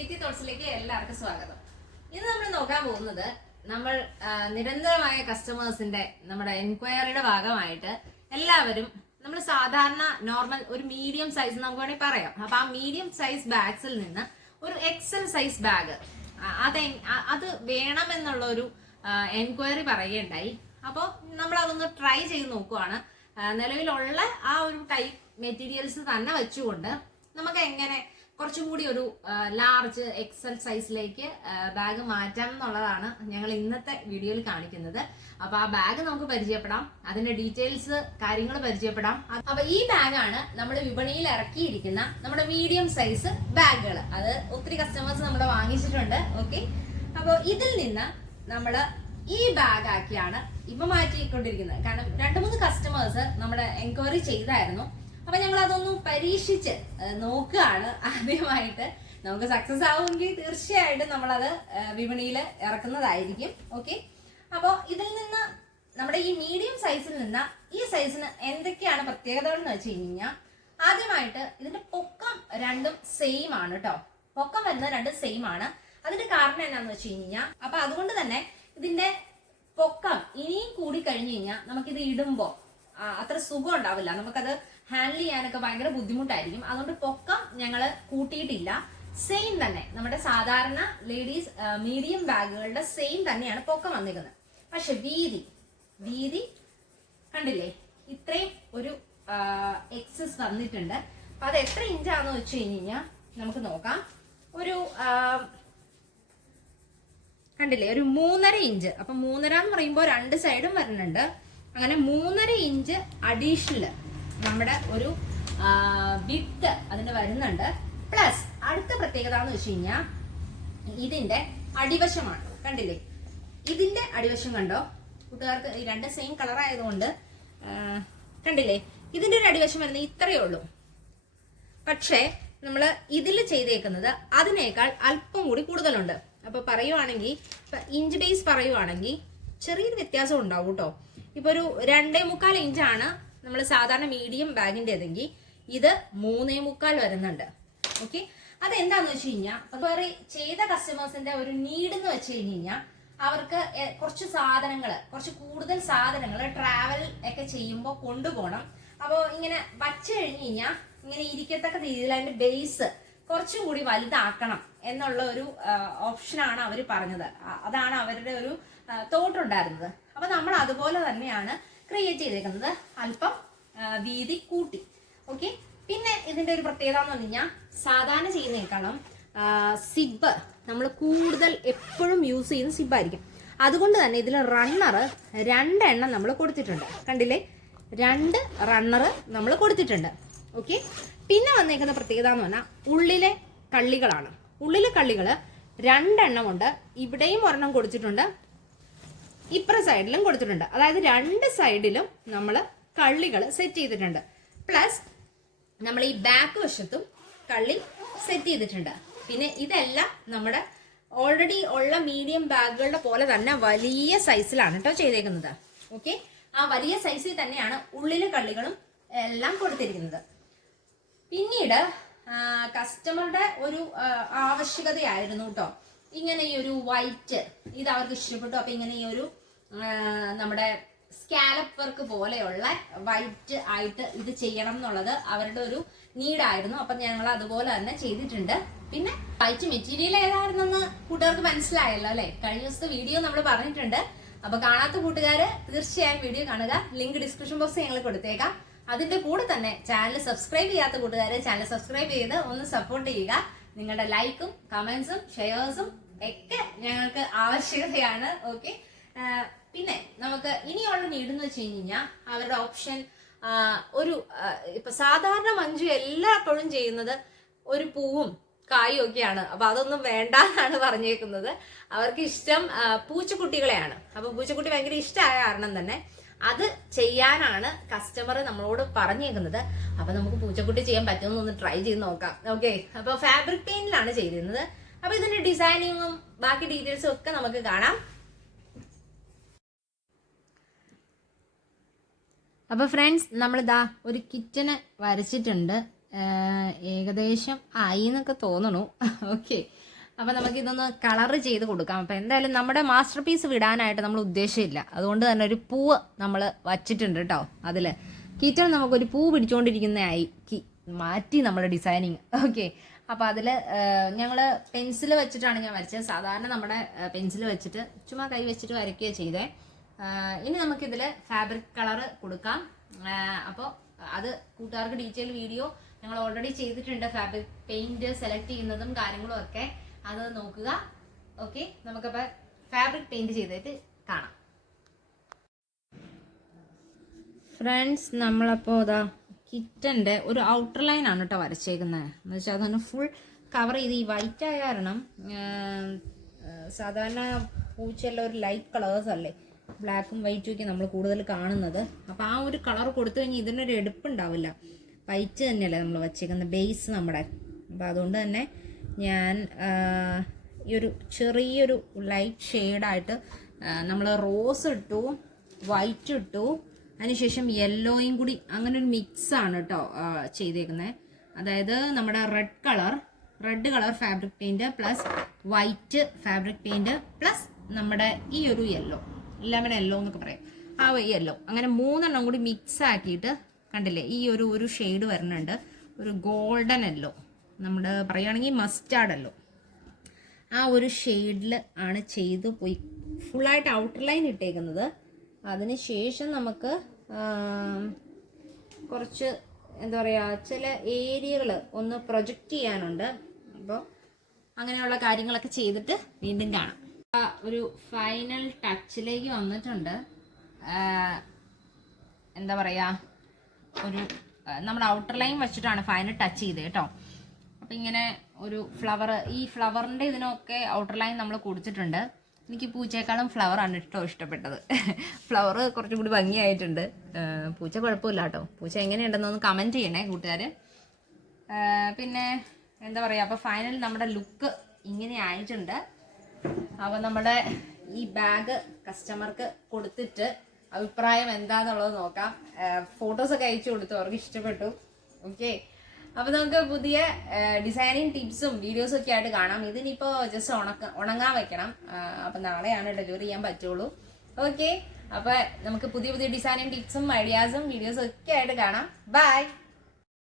ലിറ്റി തോട്ട്സിലേക്ക് എല്ലാവർക്കും സ്വാഗതം. ഇന്ന് നമ്മൾ നോക്കാൻ പോകുന്നത് നമ്മൾ നിരന്തരമായ കസ്റ്റമേഴ്സിന്റെ നമ്മുടെ എൻക്വയറിയുടെ ഭാഗമായിട്ട് എല്ലാവരും നമ്മൾ സാധാരണ നോർമൽ ഒരു മീഡിയം സൈസ് നമുക്ക് വേണമെങ്കിൽ പറയാം. അപ്പൊ ആ മീഡിയം സൈസ് ബാഗ്സിൽ നിന്ന് ഒരു എക്സൽ സൈസ് ബാഗ് അത് അത് വേണമെന്നുള്ള ഒരു എൻക്വയറി പറയുകയുണ്ടായി. അപ്പോൾ നമ്മൾ അതൊന്ന് ട്രൈ ചെയ്ത് നോക്കുവാണ്. നിലവിലുള്ള ആ ഒരു ടൈപ്പ് മെറ്റീരിയൽസ് തന്നെ വെച്ചുകൊണ്ട് നമുക്ക് എങ്ങനെ കുറച്ചും കൂടി ഒരു ലാർജ് എക്സൽ സൈസിലേക്ക് ബാഗ് മാറ്റാം എന്നുള്ളതാണ് ഞങ്ങൾ ഇന്നത്തെ വീഡിയോയിൽ കാണിക്കുന്നത്. അപ്പൊ ആ ബാഗ് നമുക്ക് പരിചയപ്പെടാം. അതിന്റെ ഡീറ്റെയിൽസ് കാര്യങ്ങൾ പരിചയപ്പെടാം. അപ്പൊ ഈ ബാഗാണ് നമ്മൾ വിപണിയിൽ ഇറക്കിയിരിക്കുന്ന നമ്മുടെ മീഡിയം സൈസ് ബാഗുകൾ അത് ഒത്തിരി കസ്റ്റമേഴ്സ് നമ്മൾ വാങ്ങിച്ചിട്ടുണ്ട്. ഓക്കെ അപ്പോൾ ഇതിൽ നിന്ന് നമ്മൾ ഈ ബാഗ് ആക്കിയാണ് ഇപ്പൊ മാറ്റിക്കൊണ്ടിരിക്കുന്നത്. കാരണം രണ്ട് മൂന്ന് കസ്റ്റമേഴ്സ് നമ്മുടെ എൻക്വയറി ചെയ്തായിരുന്നു. അപ്പൊ ഞങ്ങൾ അതൊന്ന് പരീക്ഷിച്ച് നോക്കുകയാണ് ആദ്യമായിട്ട്. നമുക്ക് സക്സസ് ആവുമെങ്കിൽ തീർച്ചയായിട്ടും നമ്മളത് വിപണിയിൽ ഇറക്കുന്നതായിരിക്കും. ഓക്കെ അപ്പോൾ ഇതിൽ നിന്ന് നമ്മുടെ ഈ മീഡിയം സൈസിൽ നിന്ന് ഈ സൈസിന് എന്തൊക്കെയാണ് പ്രത്യേകതകൾ എന്ന് വെച്ച് കഴിഞ്ഞാൽ ആദ്യമായിട്ട് ഇതിന്റെ പൊക്കം രണ്ടും സെയിം ആണ് കേട്ടോ പൊക്കം വരുന്നത് രണ്ടും സെയിം ആണ്. അതിന്റെ കാരണം എന്നാന്ന് വെച്ച് കഴിഞ്ഞാൽ അപ്പൊ അതുകൊണ്ട് തന്നെ ഇതിന്റെ പൊക്കം ഇനിയും കൂടി കഴിഞ്ഞു കഴിഞ്ഞാൽ നമുക്കിത് ഇടുമ്പോ ആ, അത്ര സുഖം ഉണ്ടാവില്ല. നമുക്കത് ഹാൻഡിൽ ചെയ്യാനൊക്കെ ഭയങ്കര ബുദ്ധിമുട്ടായിരിക്കും. അതുകൊണ്ട് പൊക്കം ഞങ്ങൾ കൂട്ടിയിട്ടില്ല. സെയിം തന്നെ. നമ്മുടെ സാധാരണ ലേഡീസ് മീഡിയം ബാഗുകളുടെ സെയിം തന്നെയാണ് പൊക്കം വന്നിരിക്കുന്നത്. പക്ഷെ വീതി വീതി കണ്ടില്ലേ? ഇത്രയും ഒരു എക്സസ് വന്നിട്ടുണ്ട്. അപ്പൊ അത് എത്ര ഇഞ്ചാന്ന് വെച്ച് കഴിഞ്ഞാൽ നമുക്ക് നോക്കാം. ഒരു കണ്ടില്ലേ? ഒരു മൂന്നര ഇഞ്ച് അപ്പൊ മൂന്നര എന്ന് പറയുമ്പോൾ രണ്ട് സൈഡും വരുന്നുണ്ട് അങ്ങനെ മൂന്നര ഇഞ്ച് അഡീഷണൽ നമ്മുടെ ഒരു വിത്ത് അതിന് വരുന്നുണ്ട്. പ്ലസ് അടുത്ത പ്രത്യേകത എന്ന് വെച്ച് കഴിഞ്ഞാൽ ഇതിന്റെ അടിവശമാണ്. കണ്ടില്ലേ? ഇതിന്റെ അടിവശം കണ്ടോ? കൂട്ടുകാർക്ക് ഈ രണ്ട് സെയിം കളർ ആയതുകൊണ്ട് കണ്ടില്ലേ? ഇതിന്റെ ഒരു അടിവശം വരുന്നത് ഇത്രയേ ഉള്ളൂ. പക്ഷേ നമ്മൾ ഇതിൽ ചെയ്തേക്കുന്നത് അതിനേക്കാൾ അല്പം കൂടി കൂടുതലുണ്ട്. അപ്പൊ പറയുവാണെങ്കിൽ ഇഞ്ച് ബേസ് പറയുവാണെങ്കിൽ ചെറിയൊരു വ്യത്യാസം ഉണ്ടാവും കേട്ടോ. ഇപ്പൊ ഒരു രണ്ടേ മുക്കാൽ ഇഞ്ചാണ് നമ്മൾ സാധാരണ മീഡിയം ബാഗിന്റെ ഏതെങ്കിൽ ഇത് മൂന്നേ മുക്കാൽ വരുന്നുണ്ട്. ഓക്കെ അതെന്താന്ന് വെച്ച് കഴിഞ്ഞാൽ വേറെ ചെയ്ത കസ്റ്റമേഴ്സിന്റെ ഒരു നീഡ് എന്ന് വെച്ച് കഴിഞ്ഞ് കഴിഞ്ഞാൽ അവർക്ക് കുറച്ച് സാധനങ്ങൾ കുറച്ച് കൂടുതൽ സാധനങ്ങൾ ട്രാവൽ ഒക്കെ ചെയ്യുമ്പോൾ കൊണ്ടുപോകണം അപ്പോൾ ഇങ്ങനെ വച്ച് കഴിഞ്ഞ് കഴിഞ്ഞാൽ ഇങ്ങനെ ഇരിക്കത്തക്ക രീതിയിൽ അതിന്റെ ബേസ് കുറച്ചും കൂടി വലുതാക്കണം എന്നുള്ള ഒരു ഓപ്ഷനാണ് അവർ പറഞ്ഞത്. അതാണ് അവരുടെ ഒരു തോട്ടുണ്ടായിരുന്നത് അപ്പൊ നമ്മൾ അതുപോലെ തന്നെയാണ് ക്രിയേറ്റ് ചെയ്തേക്കുന്നത് അല്പം വീതി കൂട്ടി. ഓക്കെ പിന്നെ ഇതിന്റെ ഒരു പ്രത്യേകത എന്ന് പറഞ്ഞു കഴിഞ്ഞാൽ സാധാരണ ചെയ്യുന്നേക്കാളും സിബ് നമ്മൾ കൂടുതൽ എപ്പോഴും യൂസ് ചെയ്യുന്ന സിബായിരിക്കും അതുകൊണ്ട് തന്നെ ഇതിൽ റണ്ണർ രണ്ടെണ്ണം നമ്മൾ കൊടുത്തിട്ടുണ്ട്. കണ്ടില്ലേ? രണ്ട് റണ്ണർ നമ്മൾ കൊടുത്തിട്ടുണ്ട്. ഓക്കെ പിന്നെ വന്നേക്കുന്ന പ്രത്യേകത എന്ന് പറഞ്ഞാൽ ഉള്ളിലെ കള്ളികളാണ്. ഉള്ളിലെ കള്ളികൾ രണ്ടെണ്ണം ഉണ്ട്. ഇവിടെയും ഒരെണ്ണം കൊടുത്തിട്ടുണ്ട്. ഇപ്പുറ സൈഡിലും കൊടുത്തിട്ടുണ്ട്. അതായത് രണ്ട് സൈഡിലും നമ്മൾ കള്ളികൾ സെറ്റ് ചെയ്തിട്ടുണ്ട്. പ്ലസ് നമ്മൾ ഈ ബാക്ക് വശത്തും കള്ളി സെറ്റ് ചെയ്തിട്ടുണ്ട്. പിന്നെ ഇതെല്ലാം നമ്മുടെ ഓൾറെഡി ഉള്ള മീഡിയം ബാഗുകളുടെ പോലെ തന്നെ വലിയ സൈസിലാണ് കേട്ടോ ചെയ്തേക്കുന്നത്. ഓക്കെ ആ വലിയ സൈസിൽ തന്നെയാണ് ഉള്ളിലെ കള്ളികളും എല്ലാം കൊടുത്തിരിക്കുന്നത്. പിന്നീട് കസ്റ്റമറുടെ ഒരു ആവശ്യകതയായിരുന്നു കേട്ടോ ഇങ്ങനെ ഈ ഒരു വൈറ്റ് ഇത് അവർക്ക് ഇഷ്ടപ്പെട്ടു. അപ്പൊ ഇങ്ങനെ ഈ ഒരു നമ്മുടെ സ്കാലപ്പ് വർക്ക് പോലെയുള്ള വൈറ്റ് ആയിട്ട് ഇത് ചെയ്യണം എന്നുള്ളത് അവരുടെ ഒരു നീഡായിരുന്നു അപ്പം ഞങ്ങൾ അതുപോലെ തന്നെ ചെയ്തിട്ടുണ്ട്. പിന്നെ വൈറ്റ് മെറ്റീരിയൽ ഏതായിരുന്നെന്ന് കൂട്ടുകാർക്ക് മനസ്സിലായല്ലോ അല്ലേ? കഴിഞ്ഞ ദിവസത്തെ വീഡിയോ നമ്മൾ പറഞ്ഞിട്ടുണ്ട്. അപ്പൊ കാണാത്ത കൂട്ടുകാർ തീർച്ചയായും വീഡിയോ കാണുക. ലിങ്ക് ഡിസ്ക്രിപ്ഷൻ ബോക്സ് ഞങ്ങൾ കൊടുത്തേക്കാം. അതിന്റെ കൂടെ തന്നെ ചാനൽ സബ്സ്ക്രൈബ് ചെയ്യാത്ത കൂട്ടുകാരെ ചാനൽ സബ്സ്ക്രൈബ് ചെയ്ത് ഒന്ന് സപ്പോർട്ട് ചെയ്യുക. നിങ്ങളുടെ ലൈക്കും കമന്റ്സും ഷെയർസും ഒക്കെ ഞങ്ങൾക്ക് ആവശ്യകതയാണ് ഓക്കെ പിന്നെ നമുക്ക് ഇനിയുള്ള നീഡ് എന്ന് വെച്ച് കഴിഞ്ഞാൽ അവരുടെ ഓപ്ഷൻ ഒരു ഇപ്പൊ സാധാരണ മഞ്ജു എല്ലായ്പ്പോഴും ചെയ്യുന്നത് ഒരു പൂവും കായും ഒക്കെയാണ്. അപ്പൊ അതൊന്നും വേണ്ട എന്നാണ് പറഞ്ഞേക്കുന്നത്. അവർക്ക് ഇഷ്ടം പൂച്ചക്കുട്ടികളെയാണ്. അപ്പൊ പൂച്ചക്കുട്ടി ഭയങ്കര ഇഷ്ടമായ കാരണം തന്നെ അത് ചെയ്യാനാണ് കസ്റ്റമർ നമ്മളോട് പറഞ്ഞേക്കുന്നത്. അപ്പൊ നമുക്ക് പൂച്ചക്കുട്ടി ചെയ്യാൻ പറ്റുമെന്ന് ഒന്ന് ട്രൈ ചെയ്ത് നോക്കാം. ഓക്കെ അപ്പൊ ഫാബ്രിക് പെയിന്റിലാണ് ചെയ്തിരുന്നത്. അപ്പൊ ഇതിന്റെ ഡിസൈനിങ്ങും ബാക്കി ഡീറ്റെയിൽസും ഒക്കെ നമുക്ക് കാണാം. അപ്പോൾ ഫ്രണ്ട്സ് നമ്മളിതാ ഒരു കിച്ചന് വരച്ചിട്ടുണ്ട്. ഏകദേശം ആയി എന്നൊക്കെ തോന്നണു. ഓക്കെ അപ്പോൾ നമുക്ക് ഇതൊന്ന് കളർ ചെയ്ത് കൊടുക്കാം. അപ്പോൾ എന്തായാലും നമ്മുടെ മാസ്റ്റർ പീസ് വിടാനായിട്ട് നമ്മൾ ഉദ്ദേശമില്ല. അതുകൊണ്ട് തന്നെ ഒരു പൂവ് നമ്മൾ വച്ചിട്ടുണ്ട് കേട്ടോ അതിൽ കിച്ചൺ നമുക്കൊരു പൂ കി- മാറ്റി നമ്മുടെ ഡിസൈനിങ് ഓക്കെ അപ്പോൾ അതിൽ ഞങ്ങൾ പെൻസിൽ വെച്ചിട്ടാണ് ഞാൻ വരച്ചത്. സാധാരണ നമ്മുടെ പെൻസിൽ വെച്ചിട്ട് ചുമ്മാ കൈ വെച്ചിട്ട് വരയ്ക്കുകയാണ് ചെയ്തേ. ഇനി നമുക്കിതിൽ ഫാബ്രിക് കളർ കൊടുക്കാം. അപ്പോൾ അത് കൂട്ടുകാർക്ക് ഡീറ്റെയിൽ വീഡിയോ ഞങ്ങൾ ഓൾറെഡി ചെയ്തിട്ടുണ്ട്. ഫാബ്രിക് പെയിന്റ് സെലക്ട് ചെയ്യുന്നതും കാര്യങ്ങളും ഒക്കെ അത് നോക്കുക. ഓക്കെ നമുക്കപ്പോൾ ഫാബ്രിക് പെയിന്റ് ചെയ്തിട്ട് കാണാം. ഫ്രണ്ട്സ് നമ്മളപ്പോൾ ഇതാ കിറ്റന്റെ ഒരു ഔട്ടർ ലൈൻ ആണ് കേട്ടോ വരച്ചേക്കുന്നത് എന്ന് വെച്ചാൽ അതൊന്ന് ഫുൾ കവർ ചെയ്ത് ഈ വൈറ്റ് ആയ കാരണം സാധാരണ പൂച്ചയെല്ലാം ഒരു ലൈറ്റ് കളേഴ്സ് അല്ലേ? ബ്ലാക്കും വൈറ്റും ഒക്കെ നമ്മൾ കൂടുതൽ കാണുന്നത്. അപ്പോൾ ആ ഒരു കളർ കൊടുത്തു കഴിഞ്ഞാൽ ഇതിനൊരു എടുപ്പുണ്ടാവില്ല. വൈറ്റ് തന്നെയല്ലേ നമ്മൾ വച്ചേക്കുന്ന ബേസ് നമ്മുടെ. അപ്പോൾ അതുകൊണ്ട് തന്നെ ഞാൻ ഈ ഒരു ചെറിയൊരു ലൈറ്റ് ഷെയ്ഡായിട്ട് നമ്മൾ റോസ് ഇട്ടു വൈറ്റ് ഇട്ടു. അതിനുശേഷം യെല്ലോയും കൂടി അങ്ങനെ ഒരു മിക്സാണ് കേട്ടോ ചെയ്തേക്കുന്നത് അതായത് നമ്മുടെ red colour red colour fabric paint plus white fabric paint plus നമ്മുടെ ഈ ഒരു യെല്ലോ ലെമൺ യെല്ലോ എന്നൊക്കെ പറയും. ആ യെല്ലോ അങ്ങനെ മൂന്നെണ്ണം കൂടി മിക്സ് ആക്കിയിട്ട് കണ്ടില്ലേ ഈ ഒരു ഒരു ഷെയ്ഡ് വരുന്നുണ്ട് ഒരു ഗോൾഡൻ യെല്ലോ നമ്മുടെ പറയുകയാണെങ്കിൽ മസ്റ്റാർഡ് യെല്ലോ ആ ഒരു ഷെയ്ഡിൽ ആണ് ചെയ്ത് പോയി ഫുള്ളായിട്ട് ഔട്ടർ ലൈൻ ഇട്ടേക്കുന്നത്. അതിന് ശേഷം നമുക്ക് കുറച്ച് എന്താ പറയുക ചില ഏരിയകൾ ഒന്ന് പ്രൊജക്റ്റ് ചെയ്യാനുണ്ട്. അപ്പോൾ അങ്ങനെയുള്ള കാര്യങ്ങളൊക്കെ ചെയ്തിട്ട് വീണ്ടും കാണാം. ഒരു ഫൈനൽ ടച്ചിലേക്ക് വന്നിട്ടുണ്ട്. എന്താ പറയുക ഒരു നമ്മൾ ഔട്ടർ ലൈൻ വെച്ചിട്ടാണ് ഫൈനൽ ടച്ച് ചെയ്തത് കേട്ടോ. അപ്പം ഇങ്ങനെ ഒരു ഫ്ലവർ ഈ ഫ്ലവറിന്റെ ഇതിനൊക്കെ ഔട്ടർ ലൈൻ നമ്മൾ കൊടുത്തിട്ടുണ്ട്. എനിക്ക് പൂച്ചയെക്കാളും ഫ്ലവറാണ് ഇഷ്ടം ഇഷ്ടപ്പെട്ടത്. ഫ്ലവർ കുറച്ചും കൂടി ഭംഗിയായിട്ടുണ്ട്. പൂച്ച കുഴപ്പമില്ല കേട്ടോ. പൂച്ച എങ്ങനെയുണ്ടെന്നൊന്ന് കമന്റ് ചെയ്യണേ കൂട്ടുകാർ പിന്നെ എന്താ പറയുക അപ്പോൾ ഫൈനൽ നമ്മുടെ ലുക്ക് ഇങ്ങനെ ആയിട്ടുണ്ട്. അപ്പോൾ നമ്മുടെ ഈ ബാഗ് കസ്റ്റമർക്ക് കൊടുത്തിട്ട് അഭിപ്രായം എന്താന്നുള്ളത് നോക്കാം. ഫോട്ടോസ് ഒക്കെ അയച്ചു കൊടുത്തു അവർക്ക് ഇഷ്ടപ്പെട്ടു. ഓക്കെ അപ്പോൾ നമുക്ക് പുതിയ ഡിസൈനിങ് ടിപ്സും വീഡിയോസും ഒക്കെ ആയിട്ട് കാണാം. ഇതിനിപ്പോ ജസ്റ്റ് ഉണക്ക ഉണങ്ങാൻ വെക്കണം. അപ്പോൾ നാളെയാണ് ഡെലിവറി ചെയ്യാൻ പറ്റുള്ളൂ. ഓക്കെ അപ്പോൾ നമുക്ക് പുതിയ പുതിയ ഡിസൈനിങ് ടിപ്സും ഐഡിയാസും വീഡിയോസും ഒക്കെ ആയിട്ട് കാണാം. ബൈ